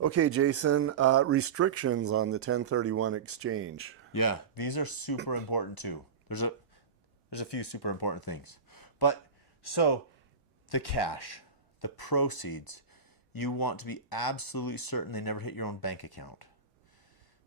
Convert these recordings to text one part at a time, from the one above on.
Okay, Jason, restrictions on the 1031 exchange. Yeah, these are super important too. There's a few super important things. But so the cash, the proceeds, you want to be absolutely certain they never hit your own bank account.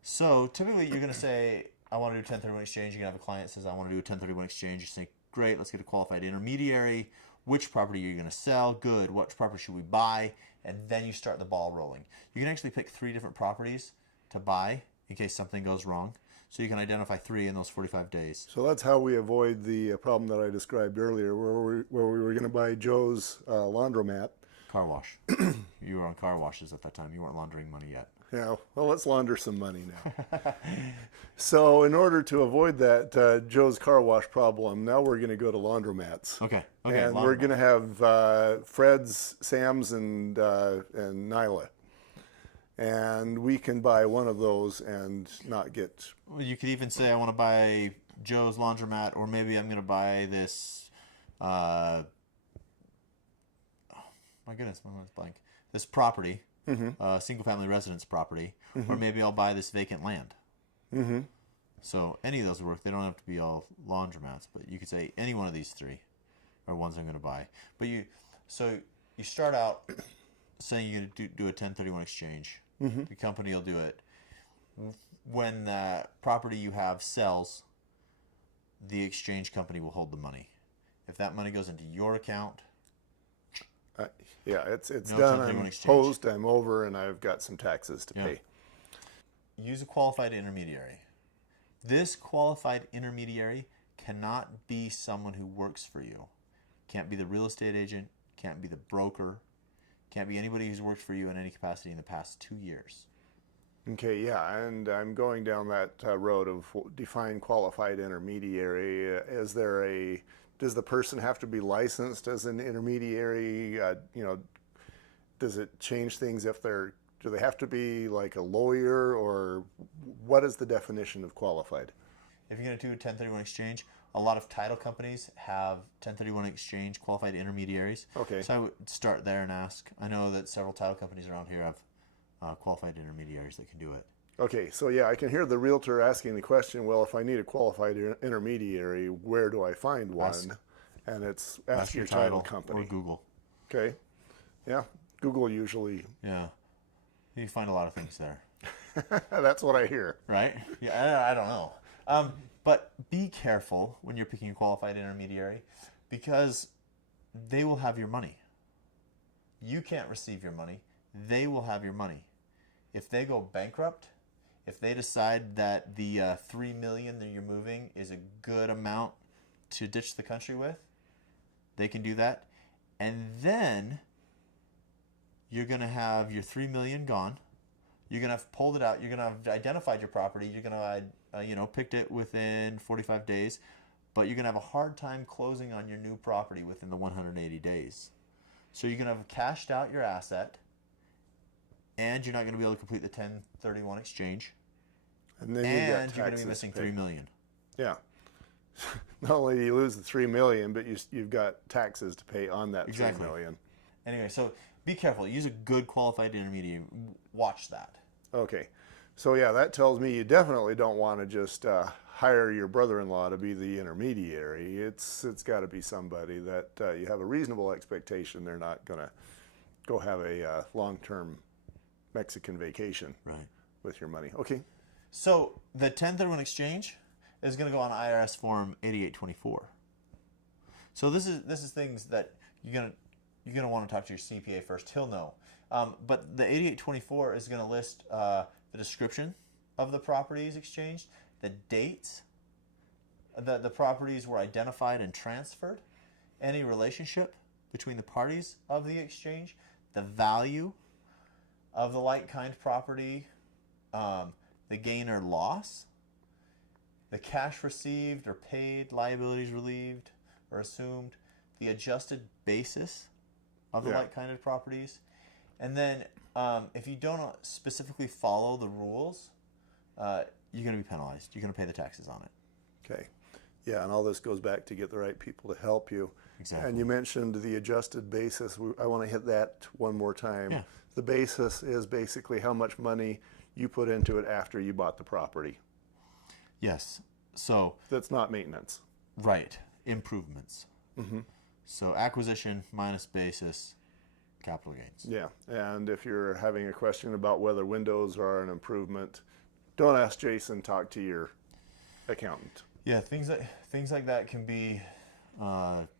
So typically you're going to say, I want to do a 1031 exchange. You're going to have a client that says, I want to do a 1031 exchange. You say, great, let's get a qualified intermediary. Which property are you going to sell? Good. What property should we buy? And then you start the ball rolling. You can actually pick 3 different properties to buy in case something goes wrong. So you can identify 3 in those 45 days. So that's how we avoid the problem that I described earlier, where we were going to buy Joe's laundromat. Car wash. You were on car washes at that time. You weren't laundering money yet. Yeah, well, let's launder some money now. So in order to avoid that Joe's car wash problem, now we're going to go to laundromats. Okay. And we're going to have Fred's, Sam's, and Nyla. And we can buy one of those and not get... Well, you could even say, I want to buy Joe's laundromat, or maybe I'm going to buy this... oh, my goodness, my mind's blank. This property, single-family residence property, or maybe I'll buy this vacant land. So any of those would work. They don't have to be all laundromats, but you could say any one of these 3 are ones I'm going to buy. But you start out saying you're going to do a 1031 exchange. The company will do it. When the property you have sells, the exchange company will hold the money. If that money goes into your account, yeah, it's no done. 1031 I'm exchange. posed, I'm over, and I've got some taxes to pay. Use a qualified intermediary. This qualified intermediary cannot be someone who works for you. Can't be the real estate agent, can't be the broker, can't be anybody who's worked for you in any capacity in the past 2 years. Okay, yeah, and I'm going down that road of define qualified intermediary. Does the person have to be licensed as an intermediary? Does it change things if do they have to be like a lawyer, or what is the definition of qualified? If you're going to do a 1031 exchange, a lot of title companies have 1031 exchange qualified intermediaries. Okay. So I would start there and ask. I know that several title companies around here have qualified intermediaries that can do it. Okay, so yeah, I can hear the realtor asking the question, well, if I need a qualified intermediary, where do I find one? And it's ask your title company. Or Google. Okay. Yeah, Google usually. Yeah. You find a lot of things there. That's what I hear. Right? Yeah, I don't know. But be careful when you're picking a qualified intermediary, because they will have your money. You can't receive your money. They will have your money. If they go bankrupt, if they decide that the $3 million that you're moving is a good amount to ditch the country with, they can do that. And then you're going to have your $3 million gone. You're going to have pulled it out. You're going to have identified your property. You're going to have picked it within 45 days. But you're going to have a hard time closing on your new property within the 180 days. So you're going to have cashed out your asset, and you're not going to be able to complete the 1031 exchange. And then you're going to be missing $3 million. Yeah. Not only do you lose the $3 million, but you've got taxes to pay on that Exactly. $3 million. Anyway, so be careful. Use a good qualified intermediary. Watch that. Okay. So yeah, that tells me you definitely don't want to just hire your brother-in-law to be the intermediary. It's got to be somebody that you have a reasonable expectation they're not going to go have a long-term Mexican vacation with your money. Okay. So the 1031 exchange is going to go on IRS form 8824. So this is things that you're gonna want to talk to your CPA first. He'll know. But the 8824 is going to list the description of the properties exchanged, the dates that the properties were identified and transferred, any relationship between the parties of the exchange, the value of the like-kind property, the gain or loss, the cash received or paid, liabilities relieved or assumed, the adjusted basis of the like-kind properties. And then if you don't specifically follow the rules, you're going to be penalized. You're going to pay the taxes on it. Okay. Yeah, and all this goes back to get the right people to help you. Exactly. And you mentioned the adjusted basis. I want to hit that one more time. Yeah. The basis is basically how much money you put into it after you bought the property. Yes. So, That's not maintenance. right, improvements. So acquisition minus basis, capital gains. Yeah. And if you're having a question about whether windows are an improvement, don't ask Jason, talk to your accountant. Yeah, things like that can be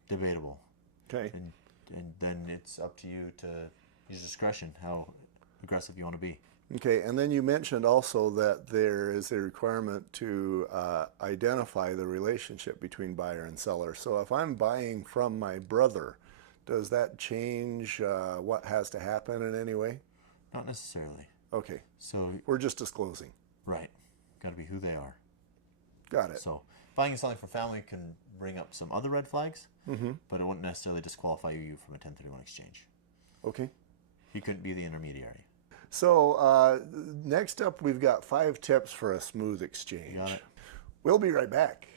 debatable, Okay. and then it's up to you to use discretion how aggressive you want to be. Okay, and then you mentioned also that there is a requirement to identify the relationship between buyer and seller. So if I'm buying from my brother, does that change what has to happen in any way? Not necessarily. Okay, So we're just disclosing. right, got to be who they are. Got it. So buying and selling for family can bring up some other red flags, but it wouldn't necessarily disqualify you from a 1031 exchange. Okay. You couldn't be the intermediary. So next up, we've got 5 tips for a smooth exchange. Got it. We'll be right back.